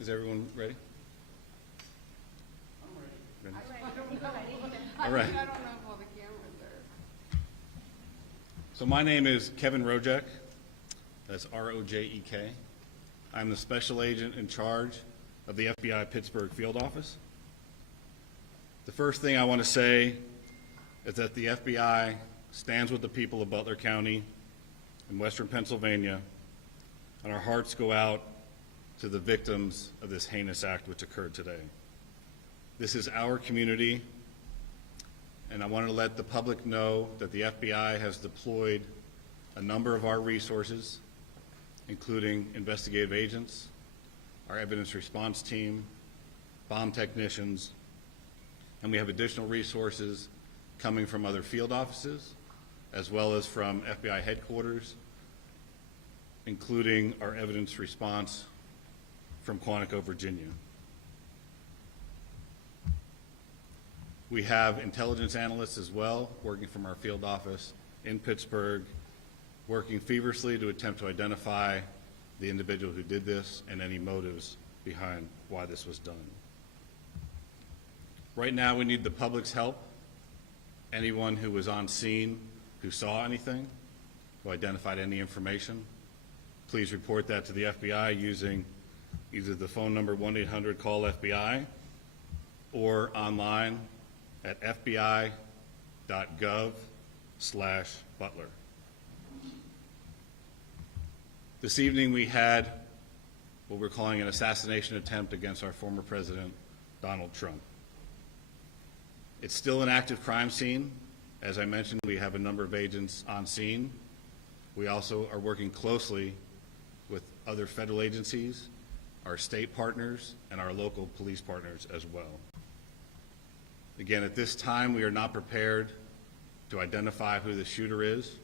Is everyone ready? I'm ready. All right. I don't know if all the cameras are. So my name is Kevin Rojek. That's R-O-J-E-K. I'm the special agent in charge of the FBI Pittsburgh field office. The first thing I want to say is that the FBI stands with the people of Butler County in western Pennsylvania, and our hearts go out to the victims of this heinous act which occurred today. This is our community, and I want to let the public know that the FBI has deployed a number of our resources, including investigative agents, our evidence response team, bomb technicians, and we have additional resources coming from other field offices, as well as from FBI headquarters, including our evidence response from Quantico, Virginia. We have intelligence analysts as well, working from our field office in Pittsburgh, working feverishly to attempt to identify the individual who did this and any motives behind why this was done. Right now, we need the public's help. Anyone who was on scene who saw anything, who identified any information, please report that to the FBI using either the phone number 1-800-CALL-FBI or online at fbi.gov/Butler. This evening we had what we're calling an assassination attempt against our former president, Donald Trump. It's still an active crime scene. As I mentioned, we have a number of agents on scene. We also are working closely with other federal agencies, our state partners, and our local police partners as well. Again, at this time, we are not prepared to identify who the shooter is.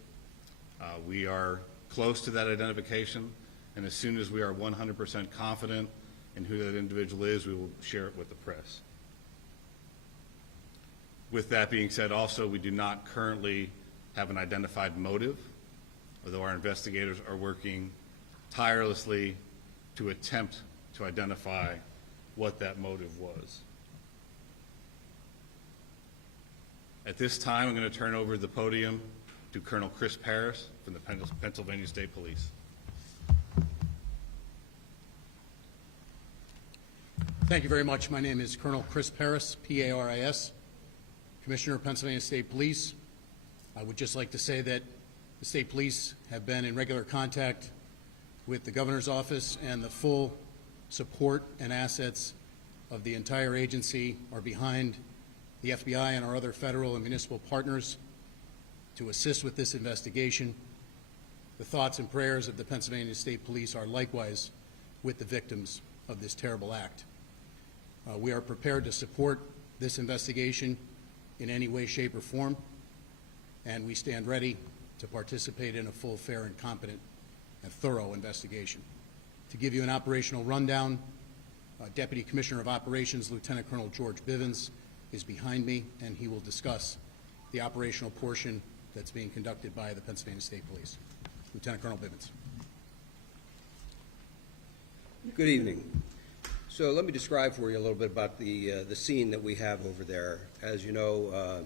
We are close to that identification, and as soon as we are 100% confident in who that individual is, we will share it with the press. With that being said, also, we do not currently have an identified motive, although our investigators are working tirelessly to attempt to identify what that motive was. At this time, I'm going to turn over the podium to Colonel Chris Paris from the Pennsylvania State Police. Thank you very much. My name is Colonel Chris Paris, P-A-R-I-S, Commissioner of Pennsylvania State Police. I would just like to say that the State Police have been in regular contact with the Governor's Office, and the full support and assets of the entire agency are behind the FBI and our other federal and municipal partners to assist with this investigation. The thoughts and prayers of the Pennsylvania State Police are likewise with the victims of this terrible act. We are prepared to support this investigation in any way, shape, or form, and we stand ready to participate in a full, fair, and competent and thorough investigation. To give you an operational rundown, Deputy Commissioner of Operations, Lieutenant Colonel George Bivens, is behind me, and he will discuss the operational portion that's being conducted by the Pennsylvania State Police. Lieutenant Colonel Bivens. Good evening. So let me describe for you a little bit about the scene that we have over there. As you know,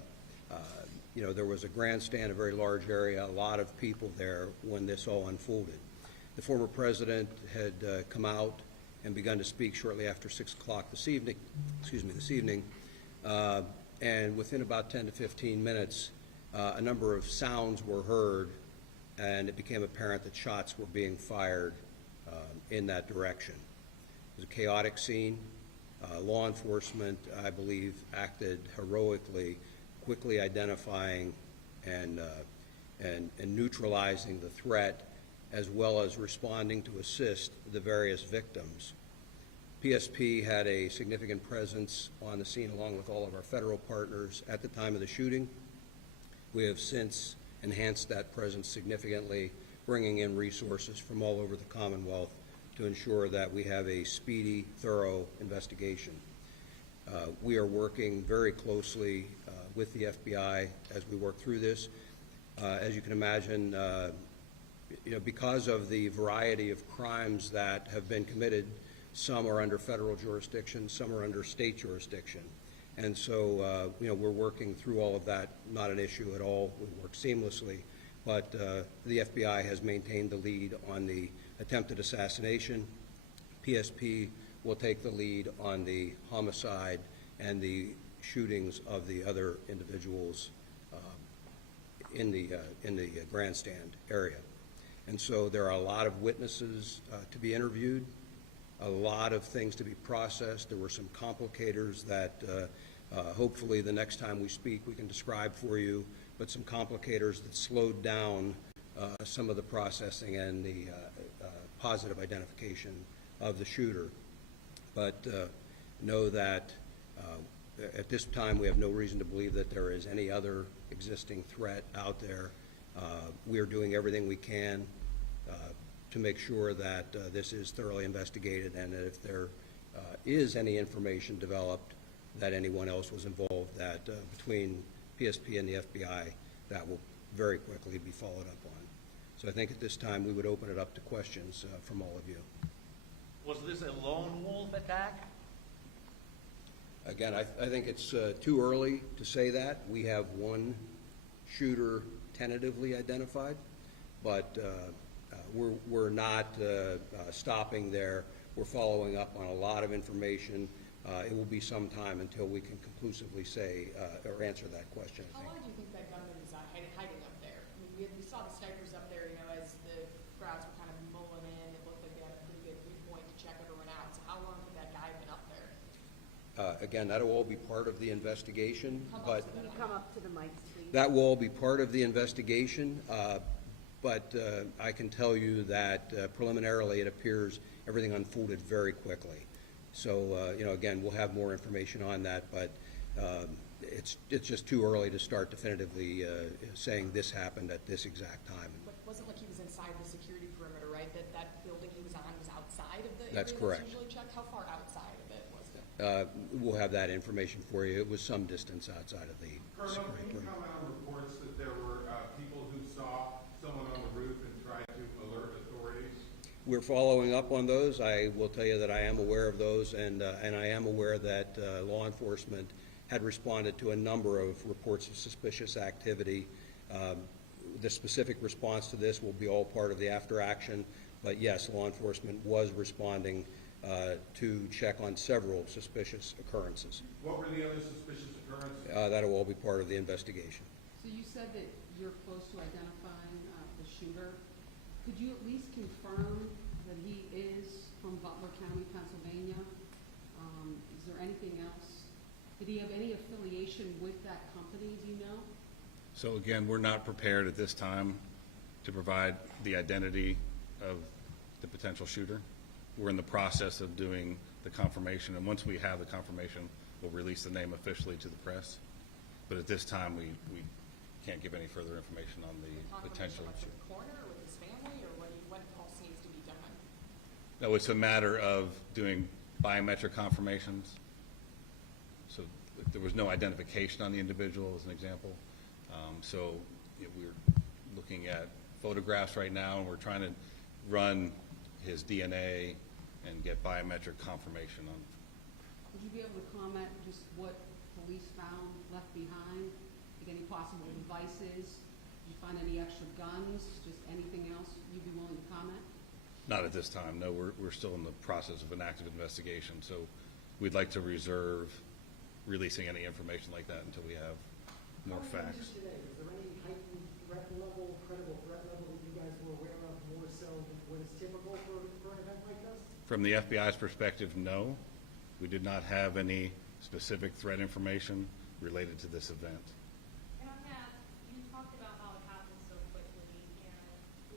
there was a grandstand, a very large area, a lot of people there when this all unfolded. The former president had come out and begun to speak shortly after 6 o'clock this evening, and within about 10 to 15 minutes, a number of sounds were heard, and it became apparent that shots were being fired in that direction. It was a chaotic scene. Law enforcement, I believe, acted heroically, quickly identifying and neutralizing the threat, as well as responding to assist the various victims. PSP had a significant presence on the scene along with all of our federal partners at the time of the shooting. We have since enhanced that presence significantly, bringing in resources from all over the Commonwealth to ensure that we have a speedy, thorough investigation. We are working very closely with the FBI as we work through this. As you can imagine, because of the variety of crimes that have been committed Some are under federal jurisdiction, some are under state jurisdiction. And so, we're working through all of that, not an issue at all. We work seamlessly. But the FBI has maintained the lead on the attempted assassination. PSP will take the lead on the homicide and the shootings of the other individuals in the grandstand area. And so there are a lot of witnesses to be interviewed, a lot of things to be processed. There were some complicators that hopefully the next time we speak we can describe for you, but some complicators that slowed down some of the processing and the positive identification of the shooter. But know that at this time we have no reason to believe that there is any other existing threat out there. We are doing everything we can to make sure that this is thoroughly investigated, and that if there is any information developed that anyone else was involved, that between PSP and the FBI, that will very quickly be followed up on. So I think at this time we would open it up to questions from all of you. Was this a lone wolf attack? Again, I think it's too early to say that. We have one shooter tentatively identified, but we're not stopping there. We're following up on a lot of information. It will be some time until we can conclusively say or answer that question, I How think. long do you think that gunman is hiding up there? I mean, we saw the snipers up there, as the crowds were kind of mulling in. It looked like they had a pretty good viewpoint to check everyone out. So how long could that guy have been up there? Again, that'll all be part of the investigation, but Can you come up to the mic, please? that will all be part of the investigation. But I can tell you that preliminarily it appears everything unfolded very quickly. So, again, we'll have more information on that, but it's just too early to start definitively saying this happened at this exact time. But it wasn't like he was inside the security perimeter, right? That building he was on was outside of the area That's correct. usually checked? How far outside of it was it? We'll have that information for you. It was some distance outside of the Colonel, security can you perimeter. comment on reports that there were people who saw someone on the roof and tried to alert authorities? We're following up on those. I will tell you that I am aware of those, and I am aware that law enforcement had responded to a number of reports of suspicious activity. The specific response to this will be all part of the after action, but yes, law enforcement was responding to check on several suspicious occurrences. What were the other suspicious occurrences? That'll all be part of the investigation. So you said that you're close to identifying the shooter. Could you at least confirm that he is from Butler County, Pennsylvania? Is there anything else? Did he have any affiliation with that company, do you know? So again, we're not prepared at this time to provide the identity of the potential shooter. We're in the process of doing the confirmation, and once we have the confirmation, we'll release the name officially to the press. But at this time, we can't give any further information on the potential Confirmation of shooter. the coroner with his family, or what else needs to be done? No, it's a matter of doing biometric confirmations. So if there was no identification on the individual, as an example. So we're looking at photographs right now, and we're trying to run his DNA and get biometric confirmation on. Would you be able to comment just what police found left behind? Like any possible devices? Did you find any extra guns? Just anything else you'd be willing to comment? Not at this time, no. We're still in the process of an active investigation, so we'd like to reserve releasing any information like that until we have more facts. Today, is there any heightened threat level, credible threat level that you guys were aware of more so than what is typical for an event like this? From the FBI's perspective, no. We did not have any specific threat information related to this event. And on that, you talked about how it happened so quickly, and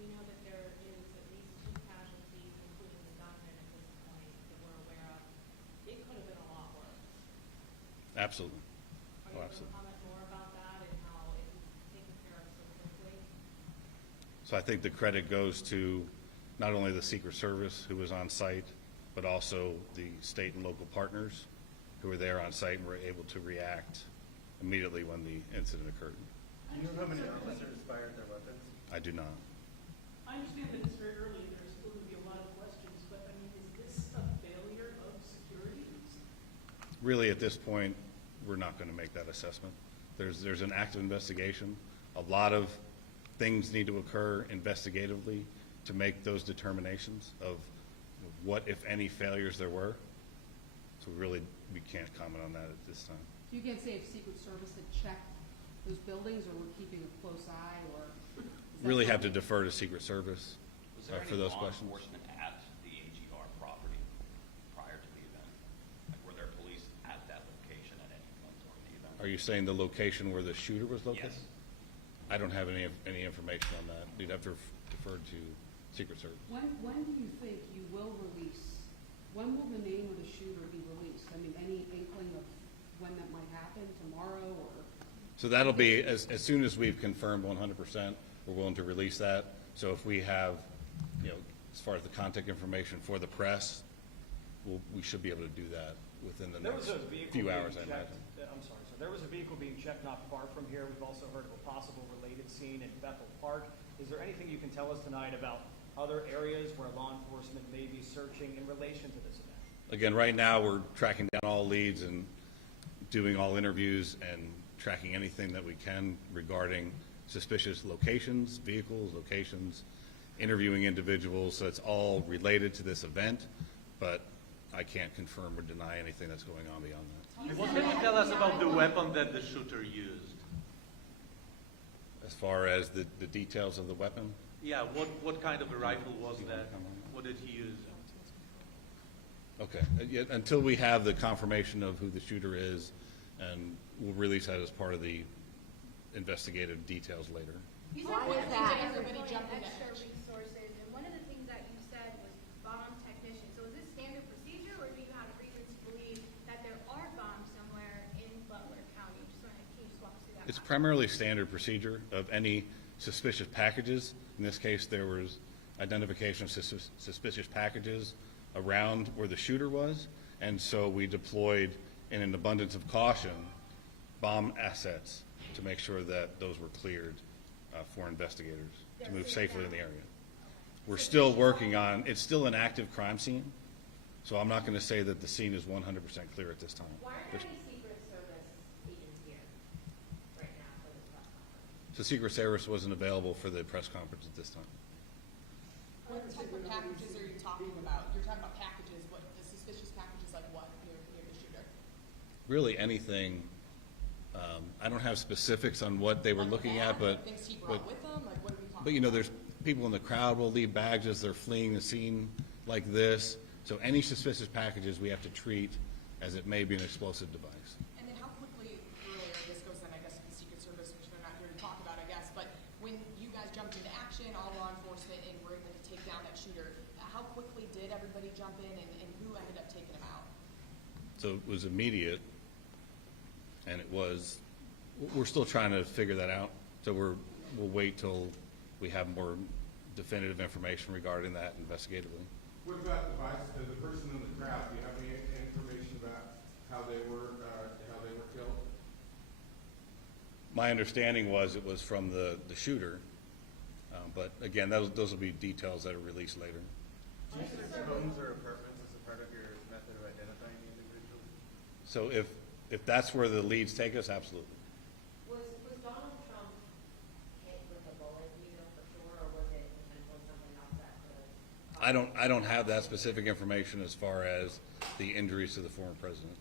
we know that there is at least 2 casualties, including the gunman at this point, that we're aware of. It could have been a lot worse. Absolutely. Are you able to comment more about that and how it was taken care of so quickly? So I think the credit goes to not only the Secret Service, who was on site, but also the state and local partners who were there on site and were able to react immediately when the incident occurred. Do you know how many officers fired their weapons? I do not. I understand that it's very early and there's still going to be a lot of questions, but I mean, is this a failure really, at this point, we're not going to make that assessment. There's an active investigation. A lot of things need to occur investigatively to make those determinations of what, if any, failures there were. So really, we can't comment on that at this time. So you can't say if Secret Service had checked those buildings, or we're keeping a close eye, or? is that Really have to something- defer to Secret Service Was there for any those law questions. enforcement at the AGR property prior to the event? Like, were there police at that location at any point during the event? Are you saying the location where the shooter was located? Yes. I don't have any information on that. You'd have to defer to Secret Service. When do you think you will release, when will the name of the shooter be released? I mean, any inkling of when that might happen, tomorrow, or? So that'll be, as soon as we've confirmed 100%, we're willing to release that. So if we have, as far as the contact information for the press, we should be able to do that within the There was next a vehicle few being hours, I checked. imagine. I'm sorry, so there was a vehicle being checked not far from here. We've also heard of a possible related scene in Bethel Park. Is there anything you can tell us tonight about other areas where law enforcement may be searching in relation to this event? Again, right now, we're tracking down all leads and doing all interviews and tracking anything that we can regarding suspicious locations, vehicles, locations, interviewing individuals. So it's all related to this event, but I can't confirm or deny anything that's going on beyond that. What can you tell us about the weapon that the shooter used? As far as the details of the weapon, Yeah, what kind of a rifle was that? What did he use? okay. Yet, until we have the confirmation of who the shooter is, and we'll release that as part of the investigative details later. You Why said one is of the things that? that Everybody everybody jumped into extra action. resources, and one of the things that you said was bomb technician. So is this standard procedure, or do you have reason to believe that there are bombs somewhere in Butler County? Can you just walk us through that? It's process? primarily standard procedure of any suspicious packages. In this case, there was identification of suspicious packages around where the shooter was, and so we deployed, in an abundance of caution, bomb assets to make sure that those were cleared for investigators to move safely in the area. We're still working on, it's still an active crime scene, so I'm not going to say that the scene is 100% clear at this time. Why aren't there There's- any Secret Service agents here right now for this press conference? So Secret Service wasn't available for the press conference at this time. What type of packages are you talking about? You're talking about packages, what, the suspicious packages like what, near the shooter? Really anything, I don't have specifics on what they were Like looking that, at, but, things he brought with him, like what are we talking about? but there's people in the crowd will leave bags as they're fleeing the scene like this. So any suspicious packages we have to treat as it may be an explosive device. And then how quickly, earlier, this goes then, I guess, to the Secret Service, which they're not here to talk about, I guess, but when you guys jumped into action, all law enforcement, and were able to take down that shooter, how quickly did everybody jump in, and who ended up taking him out? So it was immediate, and we're still trying to figure that out. So we'll wait till we have more definitive information regarding that investigatively. With that device, the person in the crowd, do you have any information about how they were killed? My understanding was it was from the shooter, but again, those will be details that are released later. Do you search homes or apartments as a part of your method of identifying the individual? So if that's where the leads take us, absolutely. Was Donald Trump hit with a bullet, do you know for sure, or was it potentially something else that could? I don't have that specific information as far as the injuries to the former president.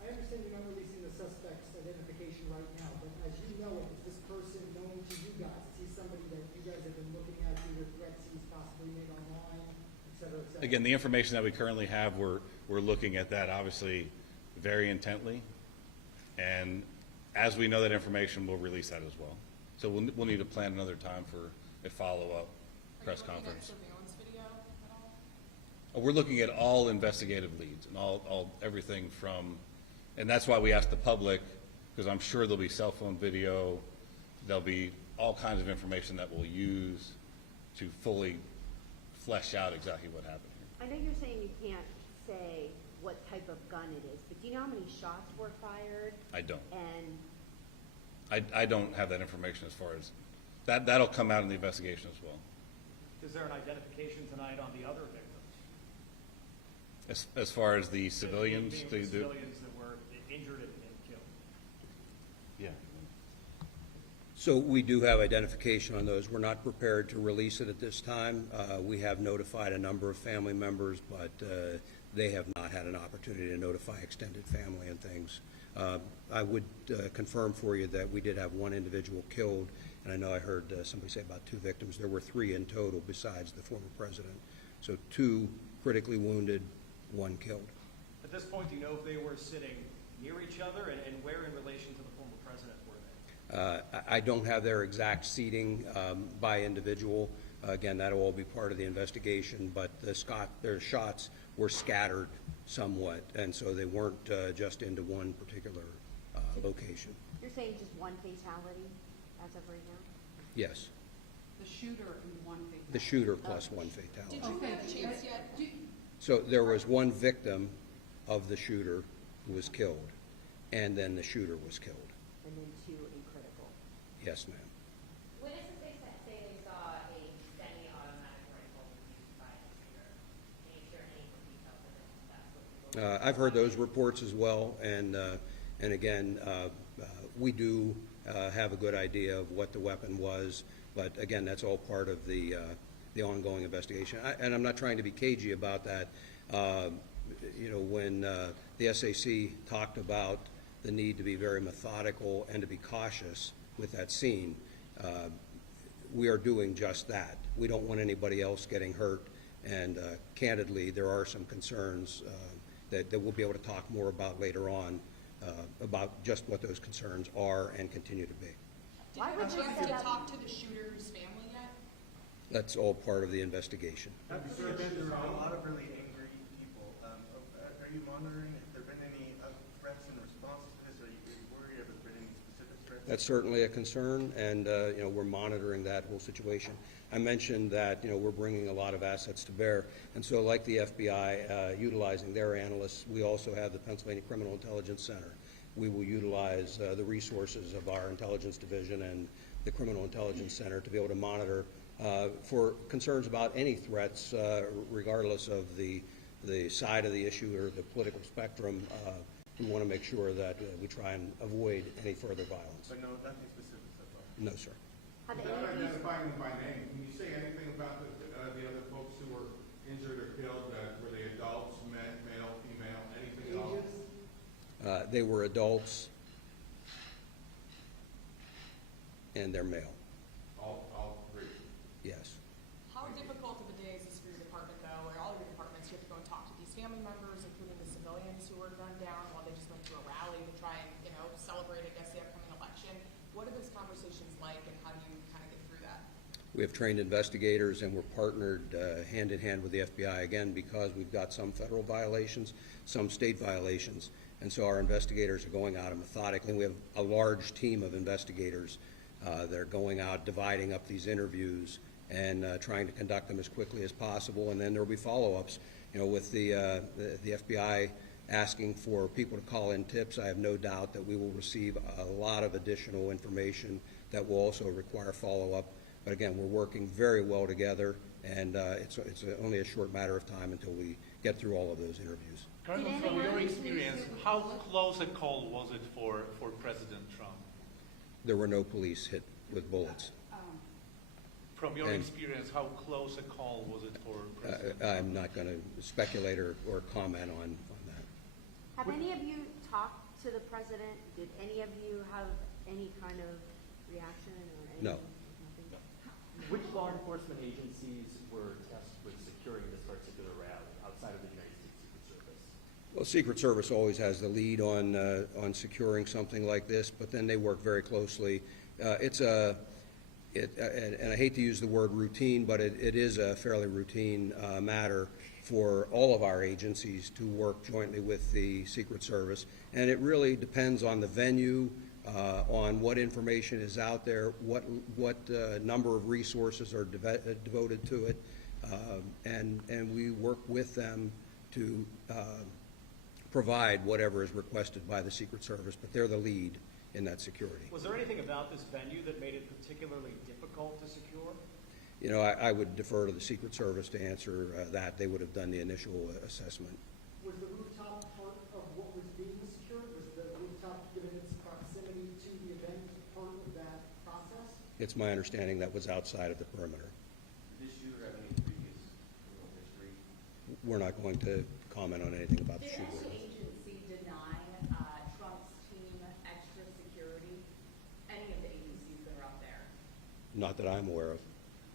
I understand you're not releasing the suspect's identification right now, but as you know, is this person known to you guys? Is he somebody that you guys have been looking at, either threats he's possibly made online, et cetera, et cetera? Again, the information that we currently have, we're looking at that obviously very intently. And as we know that information, we'll release that as well. So we'll need to plan another time for a follow-up press conference. Are you looking at surveillance video at all? We're looking at all investigative leads and all everything from, and that's why we asked the public, because I'm sure there'll be cell phone video, there'll be all kinds of information that we'll use to fully flesh out exactly what happened here. I know you're saying you can't say what type of gun it is, but do you know how many shots were fired? I don't. And I don't have that information as far as, that'll come out in the investigation as well. Is there an identification tonight on the other victims? As far as the civilians, Being the civilians that were injured and killed? Yeah. So we do have identification on those. We're not prepared to release it at this time. We have notified a number of family members, but they have not had an opportunity to notify extended family and things. I would confirm for you that we did have one individual killed, and I know I heard somebody say about 2 victims. There were 3 in total besides the former president. So 2 critically wounded, 1 killed. At this point, do you know if they were sitting near each other, and where in relation to the former president were they? I don't have their exact seating by individual. Again, that'll all be part of the investigation, but their shots were scattered somewhat, and so they weren't just into one particular location. You're saying just one fatality as of right now? Yes, The shooter and one fatality. the shooter plus 1 fatality. Did you Okay. have a chance yet? So there was 1 victim of the shooter who was killed, and then the shooter was killed. And then 2 in critical. Yes, ma'am. Witnesses say they saw a semi-automatic rifle used by the shooter. Can you share any more details of it? That's what I've heard those reports as well, and again, we do have a good idea of what the weapon was, but again, that's all part of the ongoing investigation. And I'm not trying to be cagey about that. When the SAC talked about the need to be very methodical and to be cautious with that scene, we are doing just that. We don't want anybody else getting hurt, and candidly, there are some concerns that we'll be able to talk more about later on about just what those concerns are and continue to be. Did you have a chance to talk to the shooter's family yet? That's all part of the investigation. There are a lot of really angry people. Are you monitoring if there have been any threats in response to this? Are you worried if there's been any specific threats? That's certainly a concern, and we're monitoring that whole situation. I mentioned that we're bringing a lot of assets to bear, and so like the FBI utilizing their analysts, we also have the Pennsylvania Criminal Intelligence Center. We will utilize the resources of our intelligence division and the Criminal Intelligence Center to be able to monitor for concerns about any threats, regardless of the side of the issue or the political spectrum. We want to make sure that we try and avoid any further violence. But no, nothing specific so far. No, sir. Have Without any of these, identifying them by name, can you say anything about the other folks who were injured or killed? Were they adults, male, female, anything at all? Ages? They were adults, and they're male, All 3? yes. How difficult of a day is this for your department, though, or all your departments? You have to go and talk to these family members, including the civilians who were gunned down while they just went to a rally to try and, celebrate, I guess, the upcoming election. What are those conversations like, and how do you kind of get through that? We have trained investigators, and we're partnered hand in hand with the FBI, again, because we've got some federal violations, some state violations, and so our investigators are going out and methodically. We have a large team of investigators that are going out, dividing up these interviews and trying to conduct them as quickly as possible, and then there will be follow-ups. With the FBI asking for people to call in tips, I have no doubt that we will receive a lot of additional information that will also require follow-up. But again, we're working very well together, and it's only a short matter of time until we get through all of those interviews. Colonel, Did from anyone your use experience, it with how bullets? close a call was it for President Trump? There were no police hit with bullets. From your And- experience, how close a call was it for President I'm not going to speculate or comment on that. have any of you talked to the president? Did any of you have any kind of reaction or anything? No. Nothing? Which law enforcement agencies were tasked with securing this particular rally outside of the United States Secret Service? Well, Secret Service always has the lead on securing something like this, but then they work very closely. And I hate to use the word routine, but it is a fairly routine matter for all of our agencies to work jointly with the Secret Service. And it really depends on the venue, on what information is out there, what number of resources are devoted to it, and we work with them to provide whatever is requested by the Secret Service, but they're the lead in that security. Was there anything about this venue that made it particularly difficult to secure? I would defer to the Secret Service to answer that. They would have done the initial assessment. Was the rooftop part of what was being secured? Was the It's my understanding that was outside of the perimeter. Did this shooter have any previous criminal history? We're not going to comment on anything about the Did shooter. any agency deny Trump's team extra security? Any of the agencies that are up there? Not that I'm aware of.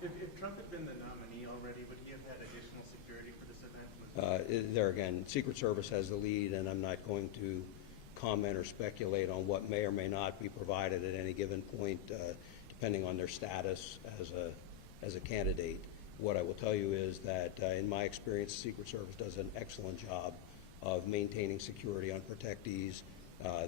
If Trump had been the nominee already, would he have had additional security for this event? There again, Secret Service has the lead, and I'm not going to comment or speculate on what may or may not be provided at any given point, depending on their status as a candidate. What I will tell you is that, in my experience, the Secret Service does an excellent job of maintaining security on protectees.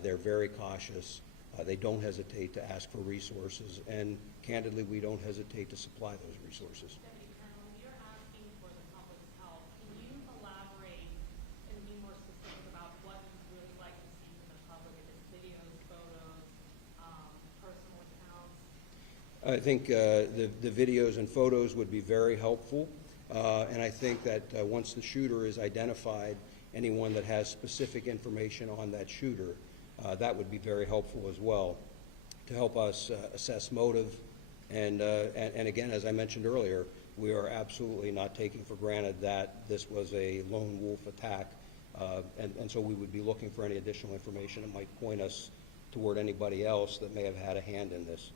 They're very cautious. They don't hesitate to ask for resources, and candidly, we don't hesitate to supply those resources. Deputy Colonel, when you're asking for the public's help, can you elaborate and be more specific about what you'd really like to see from the public? If it's videos, photos, personal accounts? I think the videos and photos would be very helpful, and I think that once the shooter is identified, anyone that has specific information on that shooter, that would be very helpful as well to help us assess motive. And again, as I mentioned earlier, we are absolutely not taking for granted that this was a lone wolf attack, and so we would be looking for any additional information that might point us toward anybody else that may have had a hand in this.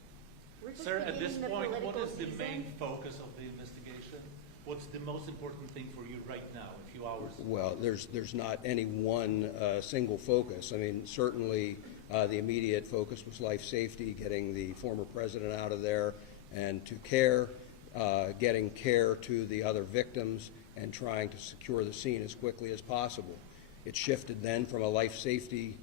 Sir, at this point, what is the main focus of the investigation? What's the most important thing for you right now, a few hours? Well, there's not any one single focus. I mean, certainly the immediate focus was life safety, getting the former president out of there and to care, getting care to the other victims, and trying to secure the scene as quickly as possible. It shifted then from a life safety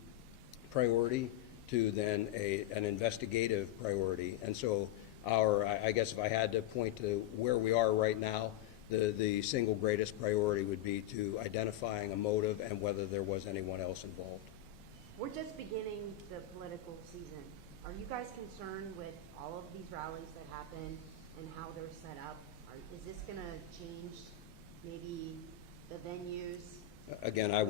priority to then an investigative priority. And so I guess if I had to point to where we are right now, the single greatest priority would be to identifying a motive and whether there was anyone else involved. We're just beginning the political season. Are you guys concerned with all of these rallies that happen and how they're set up? Is this going to change maybe the venues? Again, I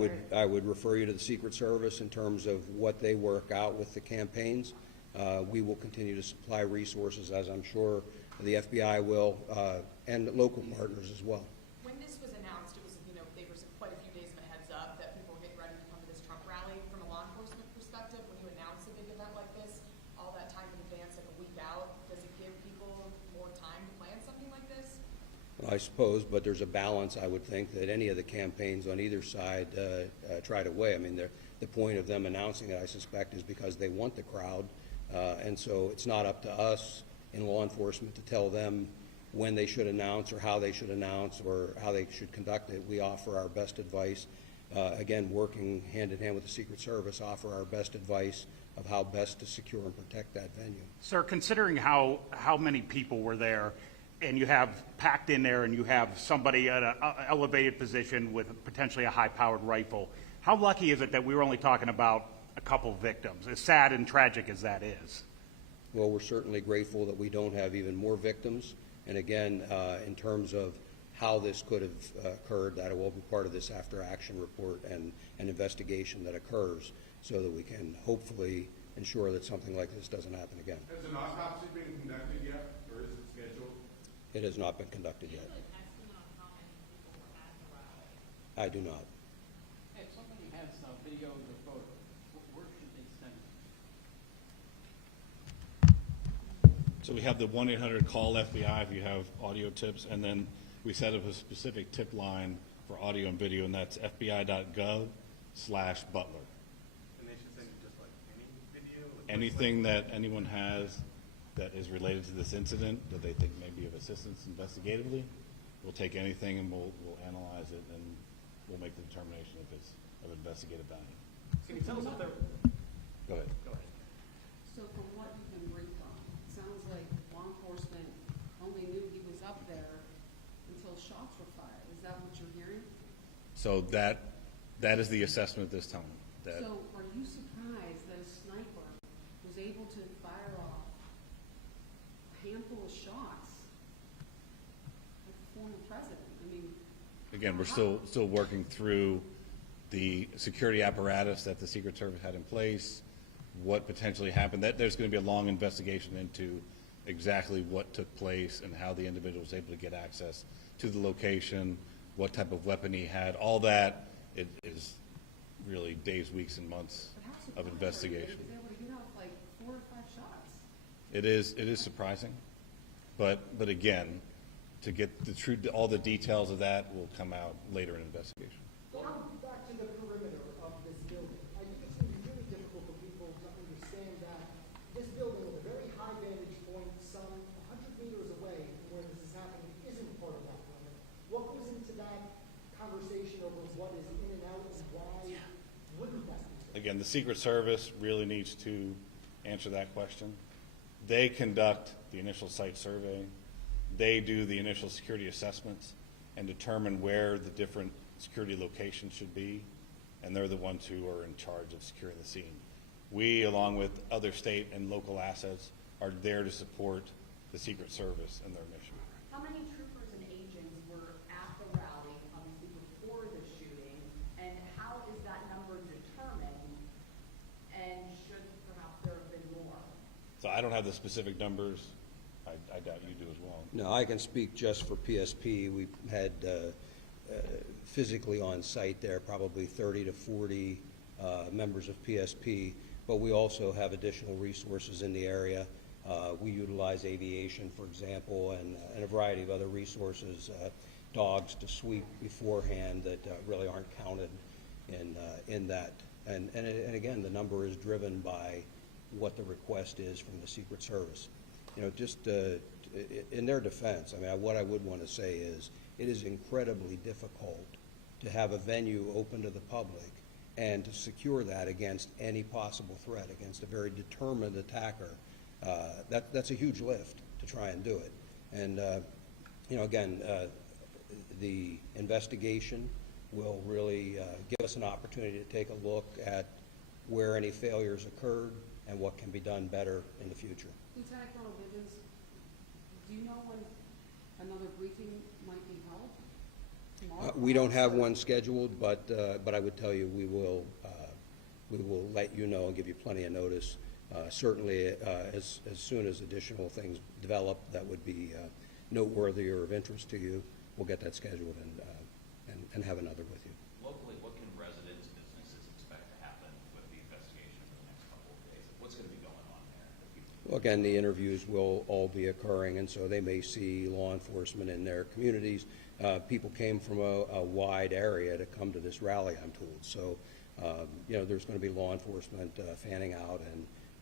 would refer you to the Secret Service in terms of what they work out with the campaigns. We will continue to supply resources, as I'm sure the FBI will, and local partners as well. When this was announced, it was, there was quite a few days of a heads up that people were getting ready to come to this Trump rally. From a law enforcement perspective, when you announce a big event like this, all that time in advance, like a week out, does it give people more time to plan something like this? I suppose, but there's a balance, I would think, that any of the campaigns on either side try to weigh. I mean, the point of them announcing it, I suspect, is because they want the crowd, and so it's not up to us in law enforcement to tell them when they should announce or how they should announce or how they should conduct it. We offer our best advice. Again, working hand in hand with the Secret Service, offer our best advice of how best to secure and protect that venue. Sir, considering how many people were there, and you have packed in there and you have somebody at an elevated position with potentially a high-powered rifle, how lucky is it that we were only talking about a couple victims, as sad and tragic as that is? Well, we're certainly grateful that we don't have even more victims. And again, in terms of how this could have occurred, that will be part of this after-action report and an investigation that occurs so that we can hopefully ensure that something like this doesn't happen again. Has an autopsy been conducted yet, or is it scheduled? It has not been conducted yet. I do not. If somebody has videos or photos, where should they send it? So we have the 1-800 call FBI if you have audio tips, and then we set up a specific tip line for audio and video, and that's fbi.gov/Butler. And they should send you just like any video? Anything that anyone has that is related to this incident that they think may be of assistance investigatively, we'll take anything and we'll analyze it, and we'll make the determination if it's of investigative value. Can you tell us if there? Go ahead. Go ahead. So from what you've been briefed on, it sounds like law enforcement only knew he was up there until shots were fired. Is that what you're hearing? So that is the assessment at this time. That So are you surprised that a sniper was able to fire off a handful of shots at the former president? I mean, again, we're still working through the security apparatus that the Secret Service had in place, what potentially happened. There's going to be a long investigation into exactly what took place and how the individual was able to get access to the location, what type of weapon he had. All that it is really days, weeks, and months But how of surprised are you investigation. that he was able to get off like 4 or 5 shots? It is surprising, but again, to get the true, all the details of that will come out later in investigation. Going back to the perimeter of this building, I think it's going to be really difficult for people to understand that this building with a very high vantage point, some 100 meters away from where this is happening, isn't part of that perimeter. What goes into that conversation over what is in and out and why wouldn't that be? Again, the Secret Service really needs to answer that question. They conduct the initial site survey. They do the initial security assessments and determine where the different security locations should be, and they're the ones who are in charge of securing the scene. We, along with other state and local assets, are there to support the Secret Service and their mission. How many troopers and agents were at the rally, obviously before the shooting, and how is that number determined, and should perhaps there have been more? So I don't have the specific numbers. I doubt you do as well. No, I can speak just for PSP. We had physically on site there probably 30 to 40 members of PSP, but we also have additional resources in the area. We utilize aviation, for example, and a variety of other resources, dogs to sweep beforehand that really aren't counted in that. And again, the number is driven by what the request is from the Secret Service. You know, just in their defense, I mean, what I would want to say is it is incredibly difficult to have a venue open to the public and to secure that against any possible threat, against a very determined attacker. That's a huge lift to try and do it. And, you know, again, the investigation will really give us an opportunity to take a look at where any failures occurred and what can be done better in the future. Lieutenant Colonel Bivens, do you know when another briefing might be held? Tomorrow? We don't have one scheduled, but I would tell you we will let you know and give you plenty of notice. Certainly, as soon as additional things develop that would be noteworthy or of interest to you, we'll get that scheduled and have another with you. Locally, what can residents, businesses expect to happen with the investigation over the next couple of days? What's going to be going on there? Well, again, the interviews will all be occurring, and so they may see law enforcement in their communities. People came from a wide area to come to this rally, I'm told. So, you know, there's going to be law enforcement fanning out,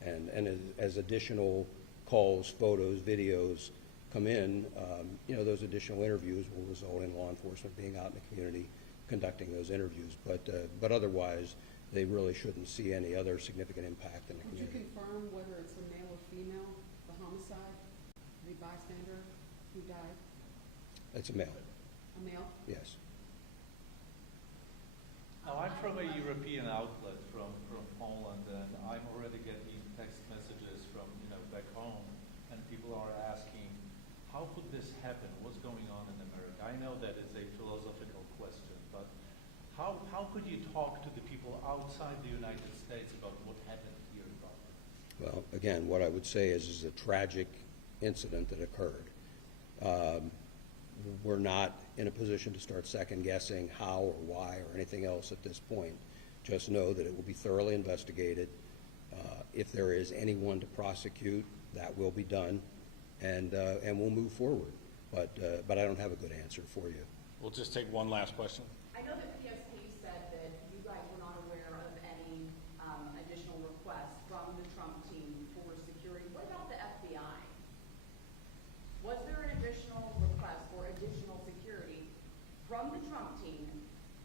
and as additional calls, photos, videos come in, you know, those additional interviews will result in law enforcement being out in the community conducting those interviews. But otherwise, they really shouldn't see any other significant impact in the Would you community. confirm whether it's a male or female, the homicide, the bystander who died? It's a male, A male? yes. Now, I'm from a European outlet from Poland, and I'm already getting text messages from, back home, and people are asking, how could this happen? What's going on in America? I know that it's a philosophical question, but how could you talk to the people outside the United States about what happened here in Butler? Well, again, what I would say is a tragic incident that occurred. We're not in a position to start second-guessing how or why or anything else at this point. Just know that it will be thoroughly investigated. If there is anyone to prosecute, that will be done, and we'll move forward. But I don't have a good answer for you. We'll just take one last question. I know that PSP said that you guys were not aware of any additional requests from the Trump team for security. What about the FBI? Was there an additional request for additional security from the Trump team,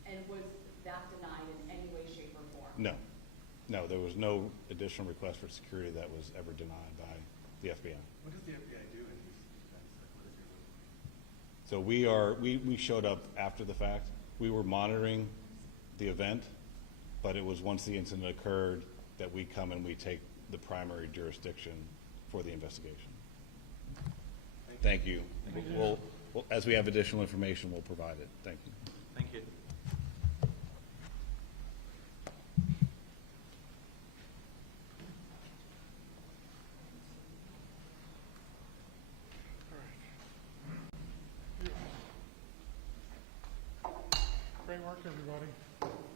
and was that denied in any way, shape, or form? No, there was no additional request for security that was ever denied by the FBI. What does the FBI do in these events? Like, what is your role? So we showed up after the fact. We were monitoring the event, but it was once the incident occurred that we come and we take the primary jurisdiction for the investigation. Thank you. We'll, as we have additional information, we'll provide it. Thank you. Thank you. everybody.